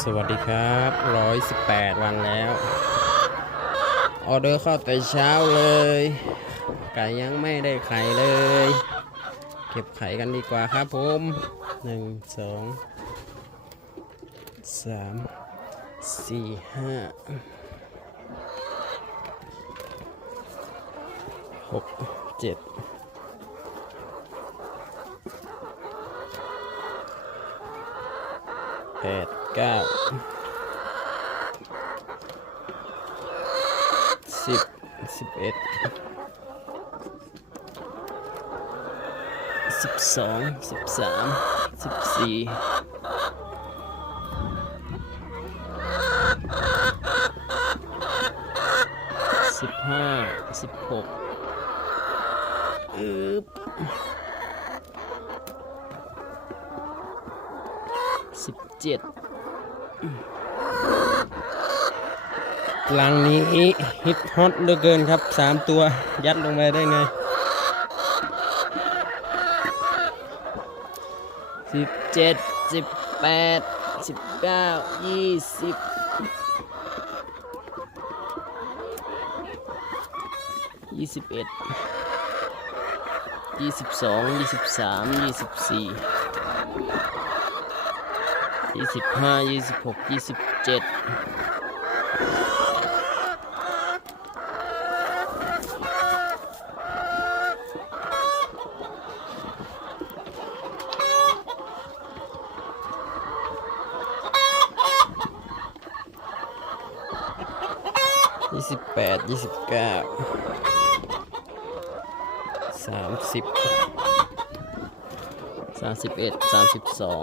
สวัสดีครับ 118 วันแล้ว ออเดอร์เข้าแต่เช้าเลย ไก่ยังไม่ได้ไข่เลย เก็บไข่กันดีกว่าครับผม 1 2 3 4 5 6 7 แปดเก้าสิบสิบเอ็ดสิบสองสิบสามสิบสี่สิบห้าสิบหกอึบ สิบเจ็ดหลังนี้ฮิตฮอตเหลือเกินครับสามตัวยัดลงไปได้ไงสิบเจ็ดสิบแปดสิบเก้ายี่สิบยี่สิบเอ็ดยี่สิบสองยี่สิบสามยี่สิบสี่ ยี่สิบห้ายี่สิบหกยี่สิบเจ็ดยี่สิบแปดยี่สิบเก้าสามสิบสามสิบเอ็ดสามสิบสอง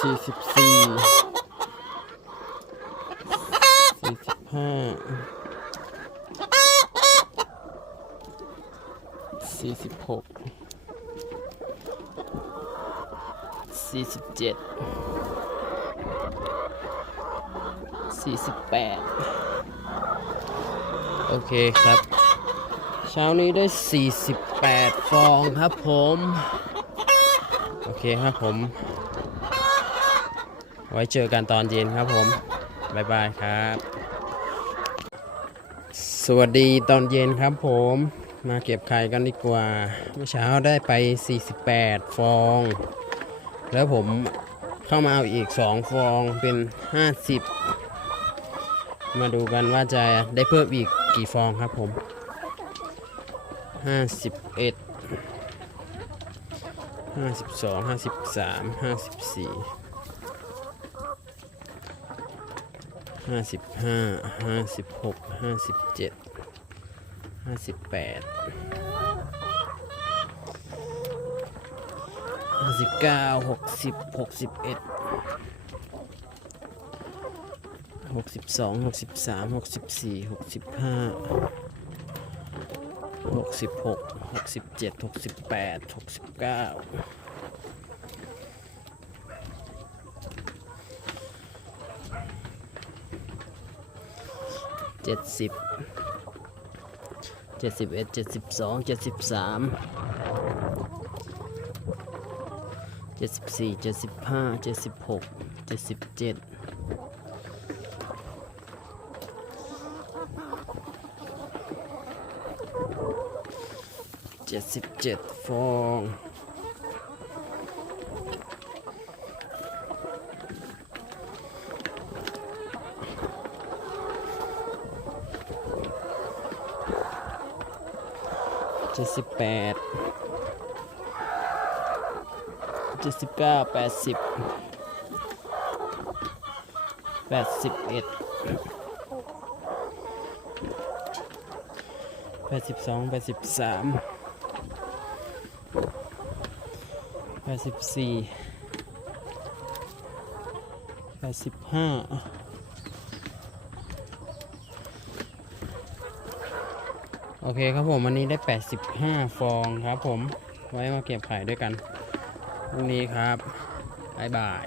สี่สิบสี่สี่สิบห้าสี่สิบหกสี่สิบเจ็ดสี่สิบแปดโอเคครับ เช้านี้ได้48ฟองครับผม โอเคครับผม ไว้เจอกันตอนเย็นครับผมบายบายครับ สวัสดีตอนเย็นครับผมมาเก็บไข่กันดีกว่า เมื่อเช้าได้ไป 48 ฟอง แล้วผมเข้ามาเอาอีก 2 ฟองเป็น 50 มาดูกันว่าจะได้เพิ่มอีกกี่ฟองครับผม 51 52 53 54 ห้าสิบห้าห้าสิบหกห้าสิบเจ็ดห้าสิบแปดห้าสิบเก้าหกสิบหกสิบเอ็ดหกสิบสองหกสิบสามหกสิบสี่หกสิบห้าหกสิบหกหกสิบเจ็ดหกสิบแปดหกสิบเก้า เจ็ดสิบเจ็ดสิบเอ็ดเจ็ดสิบสองเจ็ดสิบสามเจ็ดสิบสี่เจ็ดสิบห้าเจ็ดสิบหกเจ็ดสิบเจ็ดเจ็ดสิบเจ็ดฟอง เจ็ดสิบแปดเจ็ดสิบเก้าแปดสิบแปดสิบเอ็ดแปดสิบสองแปดสิบสามแปดสิบสี่แปดสิบห้า โอเคครับผมวันนี้ได้ 85 ฟองครับผม ไว้มาเก็บไข่ด้วยกัน พรุ่งนี้ครับ บ๊ายบาย